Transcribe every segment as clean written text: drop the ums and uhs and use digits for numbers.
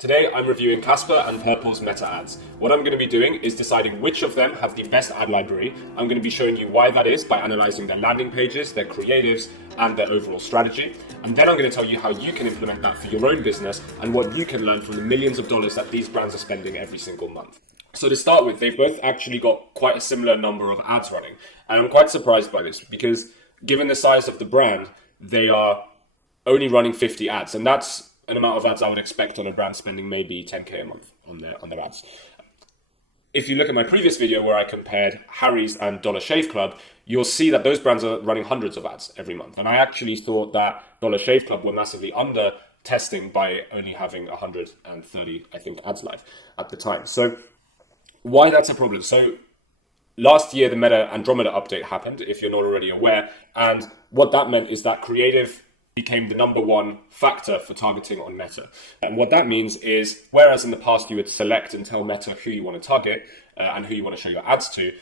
Today I'm reviewing Casper and Purple's meta ads. What I'm going to be doing is deciding which of them have the best ad library. I'm going to be showing you why that is by analysing their landing pages, their creatives, and their overall strategy. And then I'm going to tell you how you can implement that for your own business and what you can learn from the millions of dollars that these brands are spending every single month. So to start with, they've both actually got quite a similar number of ads running. And I'm quite surprised by this because given the size of the brand, they are only running 50 ads. And that's an amount of ads I would expect on a brand spending maybe 10k a month on their ads. If you look at my previous video where I compared Harry's and Dollar Shave Club, you'll see that those brands are running hundreds of ads every month. And I actually thought that Dollar Shave Club were massively under testing by only having 130, I think, ads live at the time. So why that's a problem? So last year, the Meta Andromeda update happened, if you're not already aware. And what that meant is that creative became the number one factor for targeting on Meta. And what that means is, whereas in the past you would select and tell Meta who you want to target and who you want to show your ads to,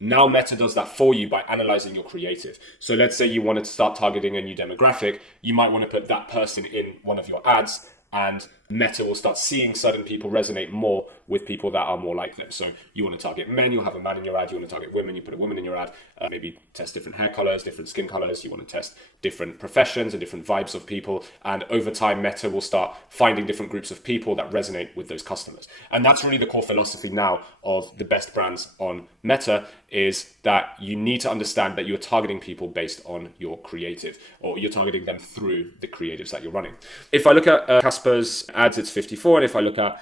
now Meta does that for you by analyzing your creative. So let's say you wanted to start targeting a new demographic, you might want to put that person in one of your ads, and Meta will start seeing certain people resonate more with people that are more like them. So you want to target men, you'll have a man in your ad. You want to target women, you put a woman in your ad. Maybe test different hair colors, different skin colors. You want to test different professions and different vibes of people. And over time, Meta will start finding different groups of people that resonate with those customers. And that's really the core philosophy now of the best brands on Meta, is that you need to understand that you're targeting people based on your creative, or you're targeting them through the creatives that you're running. If I look at Casper's ads, it's 54, and if I look at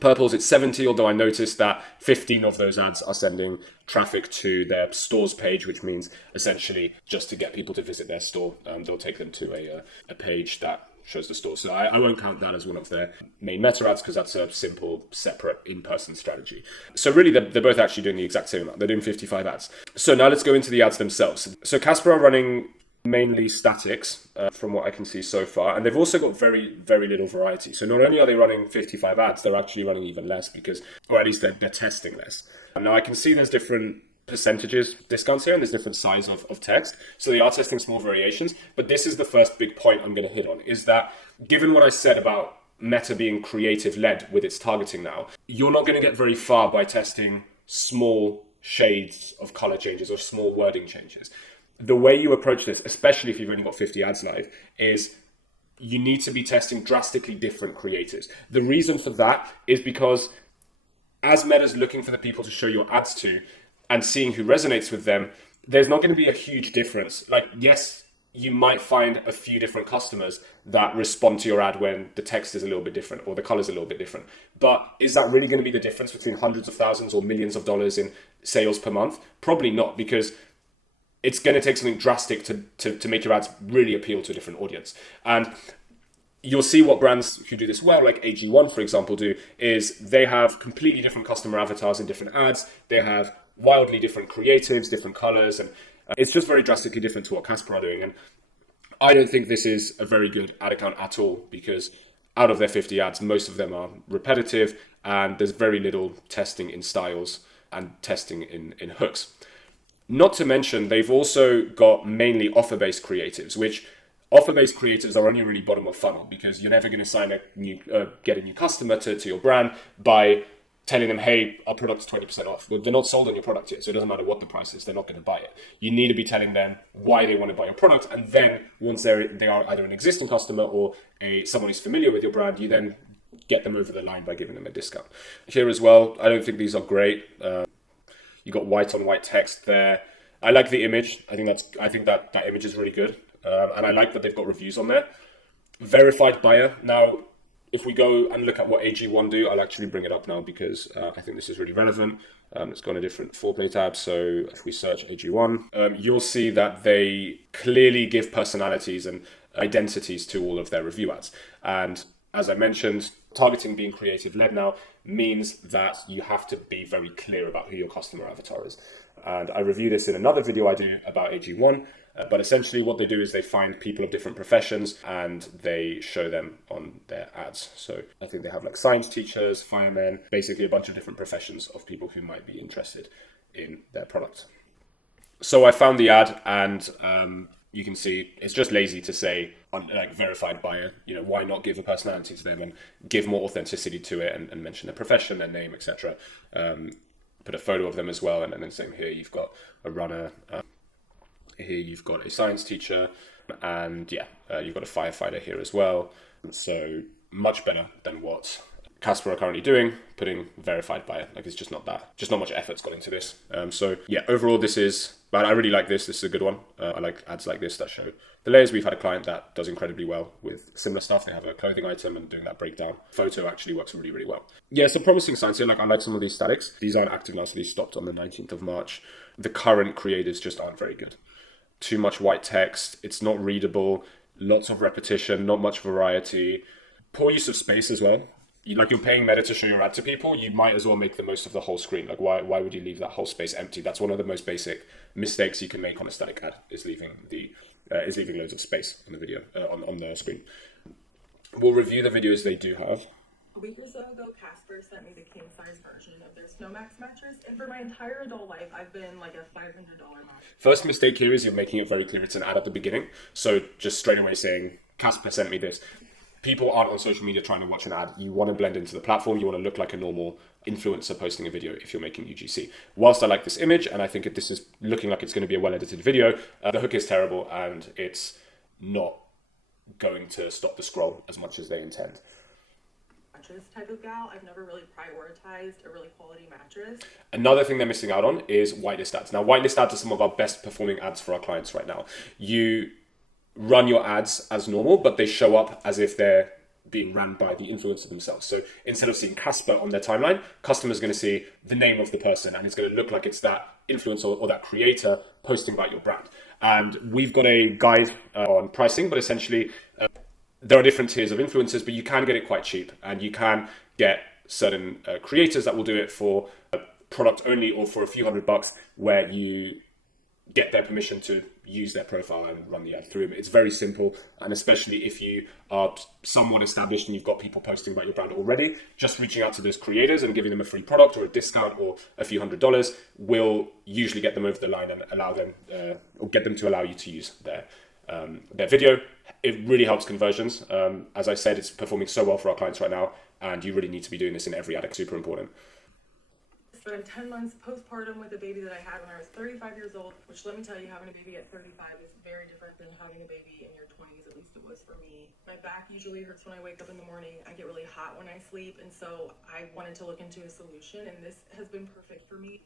Purple's, it's 70, although I noticed that 15 of those ads are sending traffic to their stores page, which means essentially just to get people to visit their store, they'll take them to a page that shows the store. So I won't count that as one of their main meta ads because that's a simple, separate in-person strategy. So really, they're both actually doing the exact same amount. They're doing 55 ads. So now let's go into the ads themselves. So Casper are running mainly statics from what I can see so far. And they've also got very, very little variety. So not only are they running 55 ads, they're actually running even less because, or at least they're testing less. And now I can see there's different percentages discounts here and there's different size of text. So they are testing small variations. But this is the first big point I'm going to hit on, is that given what I said about Meta being creative led with its targeting now, you're not going to get very far by testing small shades of color changes or small wording changes. The way you approach this, especially if you've only got 50 ads live, is you need to be testing drastically different creatives. The reason for that is because as Meta's looking for the people to show your ads to and seeing who resonates with them, there's not going to be a huge difference. Like, yes, you might find a few different customers that respond to your ad when the text is a little bit different or the color's a little bit different. But is that really going to be the difference between hundreds of thousands or millions of dollars in sales per month? Probably not, because it's going to take something drastic to make your ads really appeal to a different audience. And you'll see what brands who do this well, like AG1, for example, do, is they have completely different customer avatars in different ads. They have wildly different creatives, different colors, and it's just very drastically different to what Casper are doing. And I don't think this is a very good ad account at all, because out of their 50 ads, most of them are repetitive, and there's very little testing in styles and testing in hooks. Not to mention, they've also got mainly offer-based creatives, which offer-based creatives are only really bottom of funnel, because you're never going to get a new customer to your brand by telling them, hey, our product's 20% off. Well, they're not sold on your product yet, so it doesn't matter what the price is, they're not going to buy it. You need to be telling them why they want to buy your product, and then once they are either an existing customer or someone who's familiar with your brand, you then get them over the line by giving them a discount. Here as well, I don't think these are great. You got white on white text there. I like the image. I think that image is really good, and I like that they've got reviews on there. Verified buyer. Now, if we go and look at what AG1 do, I'll actually bring it up now because I think this is really relevant. It's got a different foreplay tab. So if we search AG1, you'll see that they clearly give personalities and identities to all of their review ads. And as I mentioned, targeting being creative led now means that you have to be very clear about who your customer avatar is. And I review this in another video I do about AG1, but essentially what they do is they find people of different professions and they show them on their ads. So I think they have like science teachers, firemen, basically a bunch of different professions of people who might be interested in their product. So I found the ad, and you can see it's just lazy to say like verified buyer. Why not give a personality to them and give more authenticity to it and mention their profession, their name, etc. Put a photo of them as well, and then same here you've got a runner, here you've got a science teacher, and you've got a firefighter here as well. So much better than what Casper are currently doing, putting verified buyer. Like, it's just not much effort's gone into this. Overall but I really like this. This is a good one. I like ads like this that show the layers. We've had a client that does incredibly well with similar stuff. They have a clothing item and doing that breakdown. Photo actually works really, really well. Yeah, some promising signs here. Like, I like some of these statics. These aren't active now, so these stopped on the 19th of March. The current creatives just aren't very good. Too much white text. It's not readable. Lots of repetition, not much variety. Poor use of space as well. You're paying Meta to show your ad to people, you might as well make the most of the whole screen. Like, why would you leave that whole space empty? That's one of the most basic mistakes you can make on a static ad, is leaving loads of space on the video, on the screen. We'll review the videos they do have. A week or so ago, Casper sent me the king-size version of their Snowmax mattress, and for my entire adult life, I've been like a $500 mattress. First mistake here is you're making it very clear it's an ad at the beginning. So just straight away saying, Casper sent me this. People aren't on social media trying to watch an ad. You want to blend into the platform. You want to look like a normal influencer posting a video if you're making UGC. Whilst I like this image, and I think this is looking like it's going to be a well-edited video, the hook is terrible, and it's not going to stop the scroll as much as they intend. Mattress type of gal, I've never really prioritized a really quality mattress. Another thing they're missing out on is whitelist ads. Now, whitelist ads are some of our best performing ads for our clients right now. You run your ads as normal, but they show up as if they're being ran by the influencer themselves. So instead of seeing Casper on their timeline, customers going to see the name of the person, and it's going to look like it's that influencer or that creator posting about your brand. And we've got a guide on pricing, but essentially there are different tiers of influencers, but you can get it quite cheap, and you can get certain creators that will do it for product only or for a few $100, where you get their permission to use their profile and run the ad through them. It's very simple, and especially if you are somewhat established and you've got people posting about your brand already, just reaching out to those creators and giving them a free product or a discount or a few $100s will usually get them over the line and allow them or get them to allow you to use their video. It really helps conversions. As I said, it's performing so well for our clients right now, and you really need to be doing this in every ad. It's super important. But I'm 10 months postpartum with a baby that I had when I was 35 years old, which, let me tell you, having a baby at 35 is very different than having a baby in your 20s, at least it was for me. My back usually hurts when I wake up in the morning. I get really hot when I sleep, and so I wanted to look into a solution, and this has been perfect for me.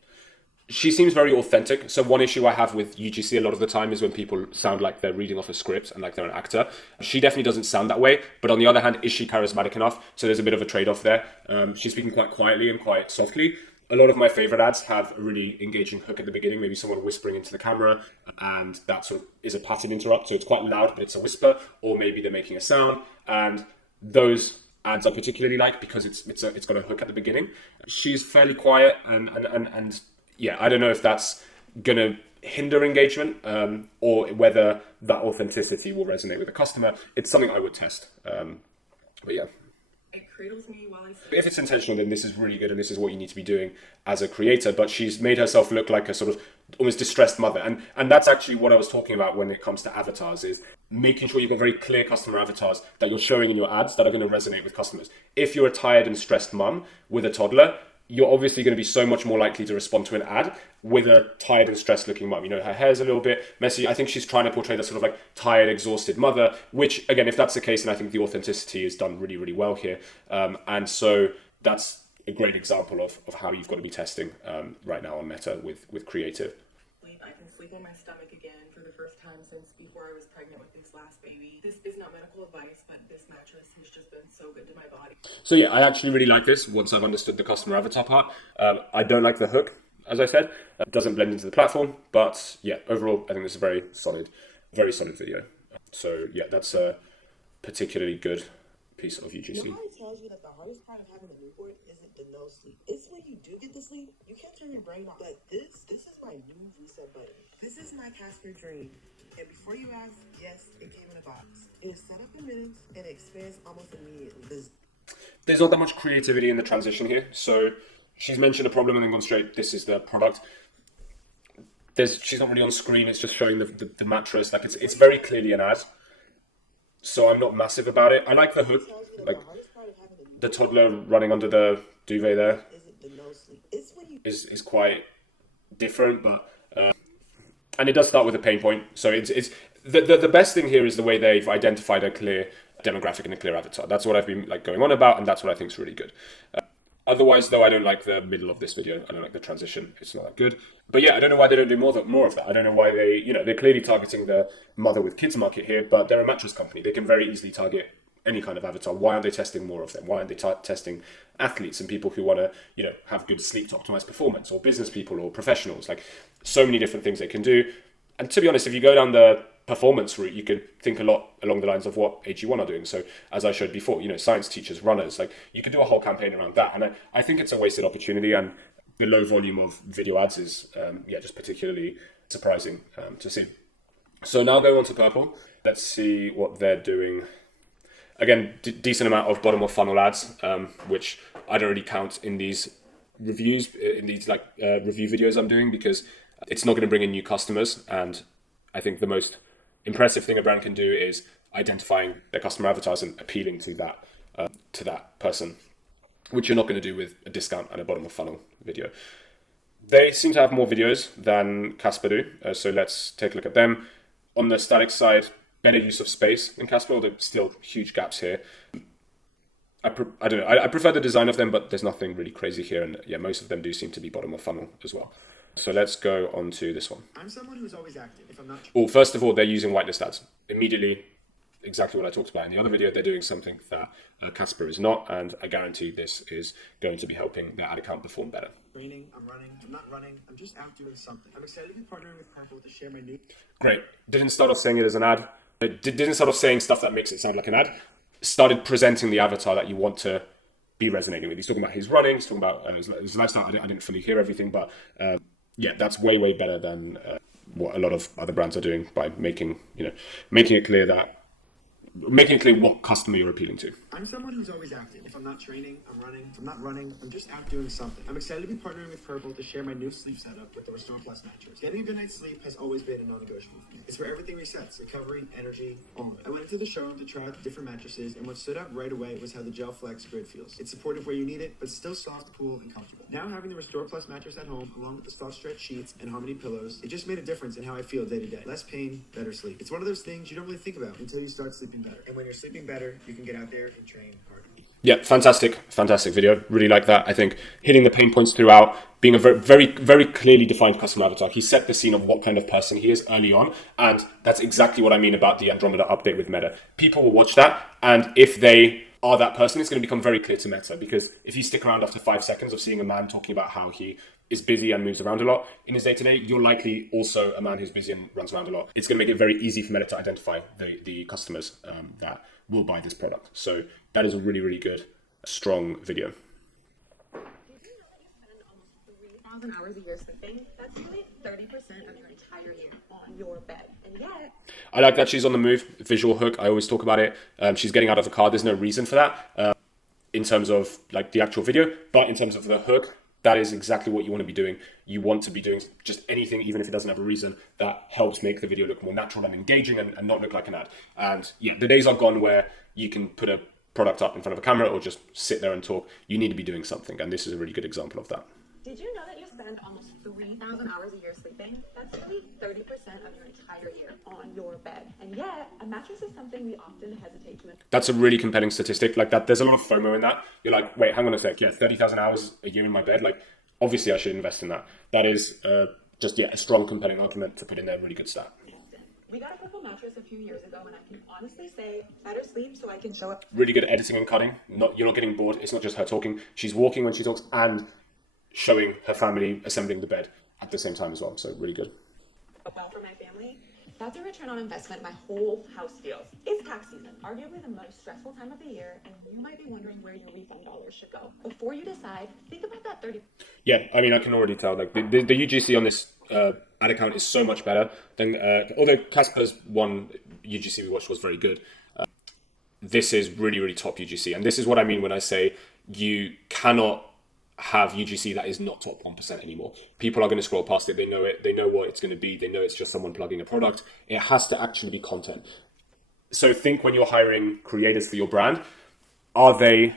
She seems very authentic. So one issue I have with UGC a lot of the time is when people sound like they're reading off a script and like they're an actor. She definitely doesn't sound that way, but on the other hand, is she charismatic enough? So there's a bit of a trade-off there. She's speaking quite quietly and quite softly. A lot of my favorite ads have a really engaging hook at the beginning, maybe someone whispering into the camera, and that sort of is a pattern interrupt. So it's quite loud, but it's a whisper, or maybe they're making a sound. And those ads I particularly like because it's got a hook at the beginning. She's fairly quiet, and yeah, I don't know if that's going to hinder engagement or whether that authenticity will resonate with the customer. It's something I would test. But yeah. It cradles me while I sleep. If it's intentional, then this is really good, and this is what you need to be doing as a creator. But she's made herself look like a sort of almost distressed mother. And that's actually what I was talking about when it comes to avatars, is making sure you've got very clear customer avatars that you're showing in your ads that are going to resonate with customers. If you're a tired and stressed mum with a toddler, you're obviously going to be so much more likely to respond to an ad with a tired and stressed looking mum. You know, her hair's a little bit messy. I think she's trying to portray that sort of like tired, exhausted mother, which again, if that's the case, and I think the authenticity is done really, really well here. And so that's a great example of how you've got to be testing right now on Meta with creative. I can sleep on my stomach again for the first time since before I was pregnant with this last baby. This is not medical advice, but this mattress has just been so good to my body. So yeah, I actually really like this once I've understood the customer avatar part. I don't like the hook, as I said. It doesn't blend into the platform, but yeah, overall, I think this is a very solid video. So yeah, that's a particularly good piece of UGC. Nobody tells you that the hardest part of having a newborn isn't the no sleep. It's when you do get to sleep, you can't turn your brain off. But this is my new reset button. This is my Casper dream. And before you ask, yes, it came in a box. It is set up in minutes and it expands almost immediately. There's not that much creativity in the transition here. So she's mentioned a problem and then gone straight, this is the product. she's not really on screen. It's just showing the mattress. Like it's very clearly an ad. So I'm not massive about it. I like the hook, like the toddler running under the duvet there is quite different, but and it does start with a pain point. So it's the best thing here is the way they've identified a clear demographic and a clear avatar. That's what I've been like going on about, and that's what I think is really good. Otherwise, though, I don't like the middle of this video. I don't like the transition. It's not that good. But yeah, I don't know why they don't do more of that. I don't know why they're clearly targeting the mother with kids market here, but they're a mattress company. They can very easily target any kind of avatar. Why aren't they testing more of them? Why aren't they testing athletes and people who want to, have good sleep to optimize performance, or business people or professionals? Like, so many different things they can do. And to be honest, if you go down the performance route, you could think a lot along the lines of what AG1 are doing. So as I showed before, science teachers, runners, like you could do a whole campaign around that. And I think it's a wasted opportunity, and the low volume of video ads is, just particularly surprising to see. So now going on to Purple, let's see what they're doing. Again, decent amount of bottom of funnel ads, which I don't really count in these reviews, in these review videos I'm doing, because it's not going to bring in new customers. And I think the most impressive thing a brand can do is identifying their customer avatars and appealing to that person, which you're not going to do with a discount and a bottom of funnel video. They seem to have more videos than Casper do, so let's take a look at them. On the static side, better use of space in Casper. There's still huge gaps here. I don't know. I prefer the design of them, but there's nothing really crazy here, and yeah, most of them do seem to be bottom of funnel as well. So let's go on to this one. I'm someone who's always active. If I'm not. Oh, first of all, they're using whitelist ads. Immediately, exactly what I talked about in the other video. They're doing something that Casper is not, and I guarantee this is going to be helping their ad account perform better. Training, I'm running. I'm not running. I'm just out doing something. I'm excited to be partnering with Purple to share my new. Great. Didn't start off saying it as an ad. It didn't start off saying stuff that makes it sound like an ad. Started presenting the avatar that you want to be resonating with. He's talking about his running. He's talking about his lifestyle. I didn't fully hear everything, but. That's way better than what a lot of other brands are doing by making it clear what customer you're appealing to. I'm someone who's always active. If I'm not training, I'm running. If I'm not running, I'm just out doing something. I'm excited to be partnering with Purple to share my new sleep setup with the Restore Plus mattress. Getting a good night's sleep has always been a non-negotiable for me. It's where everything resets: recovery, energy, all of it. I went into the showroom to try out the different mattresses, and what stood out right away was how the Gel Flex grid feels. It's supportive where you need it, but still soft, cool, and comfortable. Now having the Restore Plus mattress at home, along with the soft stretch sheets and Harmony pillows, it just made a difference in how I feel day to day. Less pain, better sleep. It's one of those things you don't really think about until you start sleeping better. And when you're sleeping better, you can get out there and train harder. Yeah, fantastic video. Really like that. I think hitting the pain points throughout, being a very, very clearly defined customer avatar. He set the scene of what kind of person he is early on, and that's exactly what I mean about the Andromeda update with Meta. People will watch that, and if they are that person, it's going to become very clear to Meta, because if you stick around after 5 seconds of seeing a man talking about how he is busy and moves around a lot in his day-to-day, you're likely also a man who's busy and runs around a lot. It's going to make it very easy for Meta to identify the customers that will buy this product. So that is a really, really good, strong video. Did you know that you spend almost 3,000 hours a year sleeping? That's really 30% of your entire year on your bed. And yet... I like that she's on the move. Visual hook, I always talk about it. She's getting out of the car. There's no reason for that in terms of like the actual video, but in terms of the hook, that is exactly what you want to be doing. You want to be doing just anything, even if it doesn't have a reason, that helps make the video look more natural and engaging and not look like an ad. And yeah, the days are gone where you can put a product up in front of a camera or just sit there and talk. You need to be doing something, and this is a really good example of that. Did you know that you spend almost 3,000 hours a year sleeping? That's really 30% of your entire year on your bed. And yet, a mattress is something we often hesitate to. That's a really compelling statistic. Like that, there's a lot of FOMO in that. You're like, wait, hang on a sec. Yeah, 30,000 hours a year in my bed. Like, obviously I should invest in that. That is just a strong, compelling argument to put in there. Really good stat. We got a Purple mattress a few years ago, and I can honestly say better sleep so I can show up. Really good editing and cutting. You're not getting bored. It's not just her talking. She's walking when she talks and showing her family assembling the bed at the same time as well. So really good. Well, for my family, that's a return on investment my whole house feels. It's tax season, arguably the most stressful time of the year, and you might be wondering where your refund dollars should go. Before you decide, think about that 30. Yeah, I mean, I can already tell. Like the UGC on this ad account is so much better than although Casper's one UGC we watched was very good. This is really, really top UGC, and this is what I mean when I say you cannot have UGC that is not top 1% anymore. People are going to scroll past it. They know it. They know what it's going to be. They know it's just someone plugging a product. It has to actually be content. So think when you're hiring creators for your brand, are they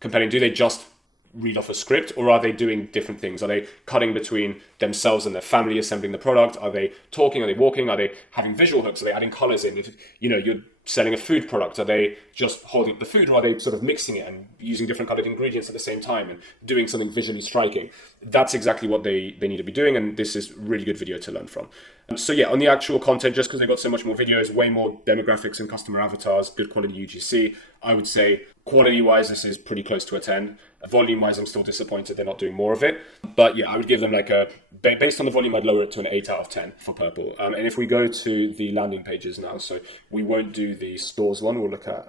compelling? Do they just read off a script, or are they doing different things? Are they cutting between themselves and their family assembling the product? Are they talking? Are they walking? Are they having visual hooks? Are they adding colors in? If, you're selling a food product, are they just holding up the food, or are they sort of mixing it and using different colored ingredients at the same time and doing something visually striking? That's exactly what they need to be doing, and this is really good video to learn from. So yeah, on the actual content, just because they've got so much more videos, way more demographics and customer avatars, good quality UGC, I would say quality-wise, this is pretty close to a 10. Volume-wise, I'm still disappointed they're not doing more of it. But yeah, I would give them based on the volume, I'd lower it to an 8 out of 10 for Purple. And if we go to the landing pages now, so we won't do the stores one, we'll look at...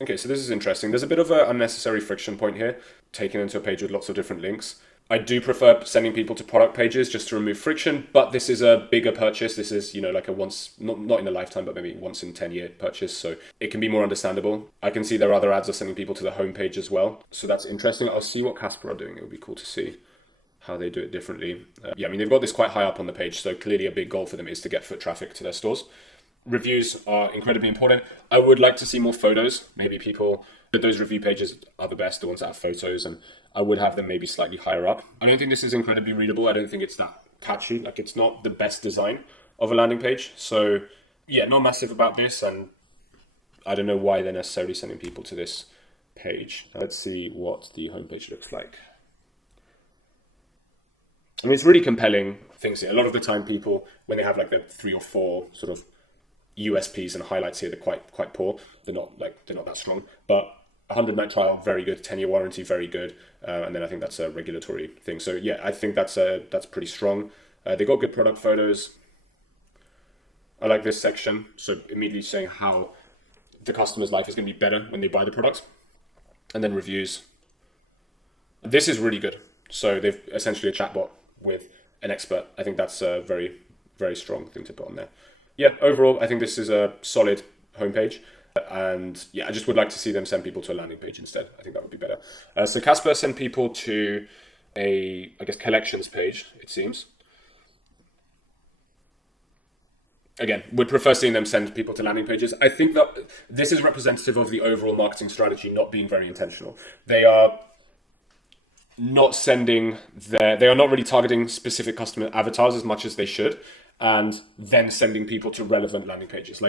Okay, so this is interesting. There's a bit of an unnecessary friction point here, taken into a page with lots of different links. I do prefer sending people to product pages just to remove friction, but this is a bigger purchase. This is, like a once, not in a lifetime, but maybe once in 10-year purchase. So it can be more understandable. I can see there are other ads are sending people to the homepage as well. So that's interesting. I'll see what Casper are doing. It would be cool to see how they do it differently. They've got this quite high up on the page. So clearly a big goal for them is to get foot traffic to their stores. Reviews are incredibly important. I would like to see more photos. Maybe those review pages are the best, the ones that have photos, and I would have them maybe slightly higher up. I don't think this is incredibly readable. I don't think it's that catchy. It's not the best design of a landing page. So yeah, not massive about this, and I don't know why they're necessarily sending people to this page. Let's see what the homepage looks like. I mean, it's really compelling things here. A lot of the time people, when they have the 3 or 4 sort of USPs and highlights here, they're quite poor. They're not that strong. But 100-night trial, very good. 10-year warranty, very good. And then I think that's a regulatory thing. So yeah, I think that's pretty strong. They got good product photos. I like this section. So immediately saying how the customer's life is going to be better when they buy the product. And then reviews. This is really good. So they've essentially a chatbot with an expert. I think that's a very, very strong thing to put on there. Yeah, overall, I think this is a solid homepage. And yeah, I just would like to see them send people to a landing page instead. I think that would be better. So Casper sent people to a, collections page, it seems. Again, would prefer seeing them send people to landing pages. I think that this is representative of the overall marketing strategy not being very intentional. They are not really targeting specific customer avatars as much as they should, and then sending people to relevant landing pages.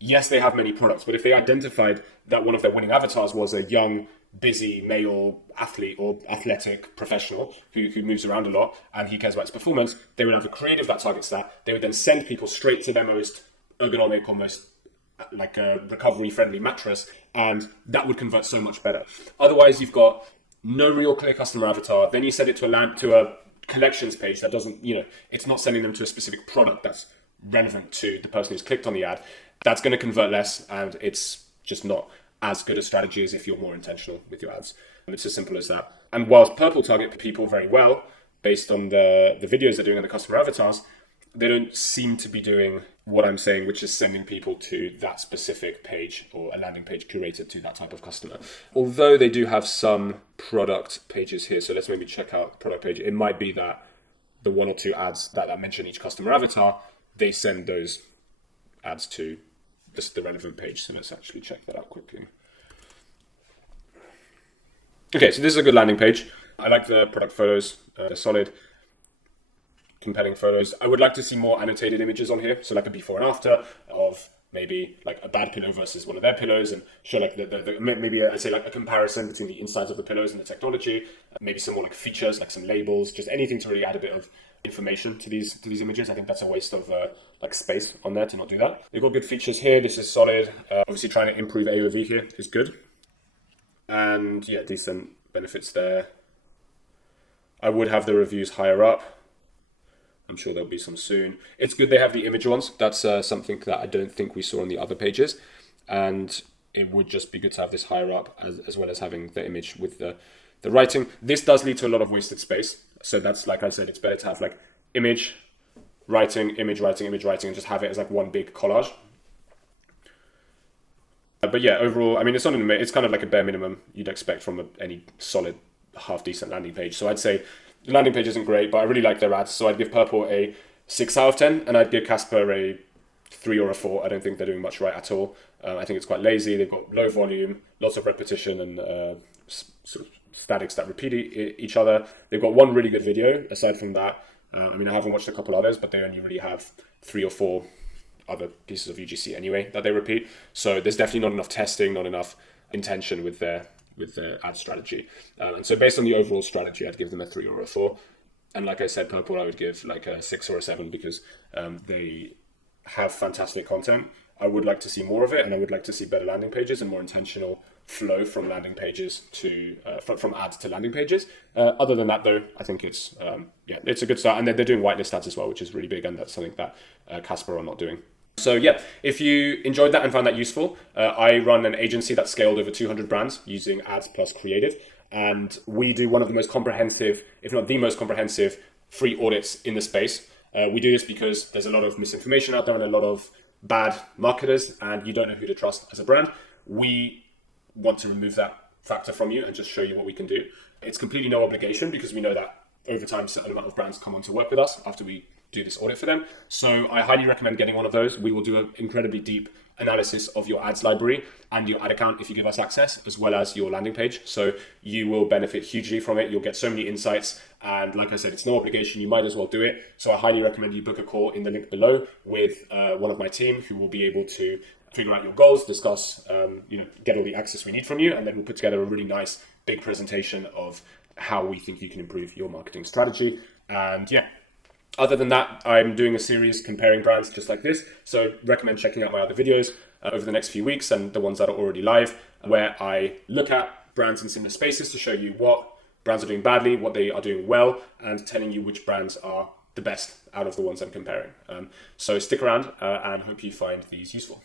Yes, they have many products, but if they identified that one of their winning avatars was a young, busy male athlete or athletic professional who moves around a lot and he cares about his performance, they would have a creative that targets that. They would then send people straight to their most ergonomic or most recovery-friendly mattress, and that would convert so much better. Otherwise, you've got no real clear customer avatar. Then you send it to a collections page that doesn't, it's not sending them to a specific product that's relevant to the person who's clicked on the ad. That's going to convert less, and it's just not as good a strategy as if you're more intentional with your ads. And it's as simple as that. And whilst Purple target people very well, based on the videos they're doing on the customer avatars, they don't seem to be doing what I'm saying, which is sending people to that specific page or a landing page curated to that type of customer. Although they do have some product pages here. So let's maybe check out the product page. It might be that the 1 or 2 ads that mention each customer avatar, they send those ads to the relevant page. So let's actually check that out quickly. Okay, so this is a good landing page. I like the product photos. They're solid, compelling photos. I would like to see more annotated images on here. So a before and after of maybe a bad pillow versus one of their pillows, and show maybe a comparison between the insides of the pillows and the technology. Maybe some more features, some labels, just anything to really add a bit of information to these images. I think that's a waste of space on there to not do that. They've got good features here. This is solid. Obviously trying to improve AOV here is good. And yeah, decent benefits there. I would have the reviews higher up. I'm sure there'll be some soon. It's good they have the image ones. That's something that I don't think we saw on the other pages. And it would just be good to have this higher up as well as having the image with the writing. This does lead to a lot of wasted space. So that's, like I said, it's better to have image, writing, image, writing, image, writing, and just have it as one big collage. But yeah, overall, I mean, it's kind of a bare minimum you'd expect from any solid half decent landing page. So I'd say the landing page isn't great, but I really like their ads. So I'd give Purple a 6 out of 10, and I'd give Casper a 3 or a 4. I don't think they're doing much right at all. I think it's quite lazy. They've got low volume, lots of repetition, and sort of statics that repeat each other. They've got one really good video. Aside from that, I mean, I haven't watched a couple others, but they only really have 3 or 4 other pieces of UGC anyway that they repeat. So there's definitely not enough testing, not enough intention with their ad strategy. And so based on the overall strategy, I'd give them a 3 or a 4. And like I said, Purple, I would give like a 6 or a 7 because they have fantastic content. I would like to see more of it, and I would like to see better landing pages and more intentional flow from landing pages to from ads to landing pages. Other than that, though, I think it's it's a good start, and they're doing whitelist ads as well, which is really big, and that's something that Casper are not doing. So yeah, if you enjoyed that and found that useful, I run an agency that scaled over 200 brands using ads plus creative, and we do one of the most comprehensive, if not the most comprehensive, free audits in the space. We do this because there's a lot of misinformation out there and a lot of bad marketers, and you don't know who to trust as a brand. We want to remove that factor from you and just show you what we can do. It's completely no obligation because we know that over time, a certain amount of brands come on to work with us after we do this audit for them. So I highly recommend getting one of those. We will do an incredibly deep analysis of your ads library and your ad account if you give us access, as well as your landing page. So you will benefit hugely from it. You'll get so many insights. And like I said, it's no obligation. You might as well do it. So I highly recommend you book a call in the link below with one of my team who will be able to figure out your goals, discuss, get all the access we need from you. And then we'll put together a really nice big presentation of how we think you can improve your marketing strategy. And yeah, other than that, I'm doing a series comparing brands just like this. So recommend checking out my other videos over the next few weeks and the ones that are already live, where I look at brands in similar spaces to show you what brands are doing badly, what they are doing well, and telling you which brands are the best out of the ones I'm comparing. So stick around and hope you find these useful.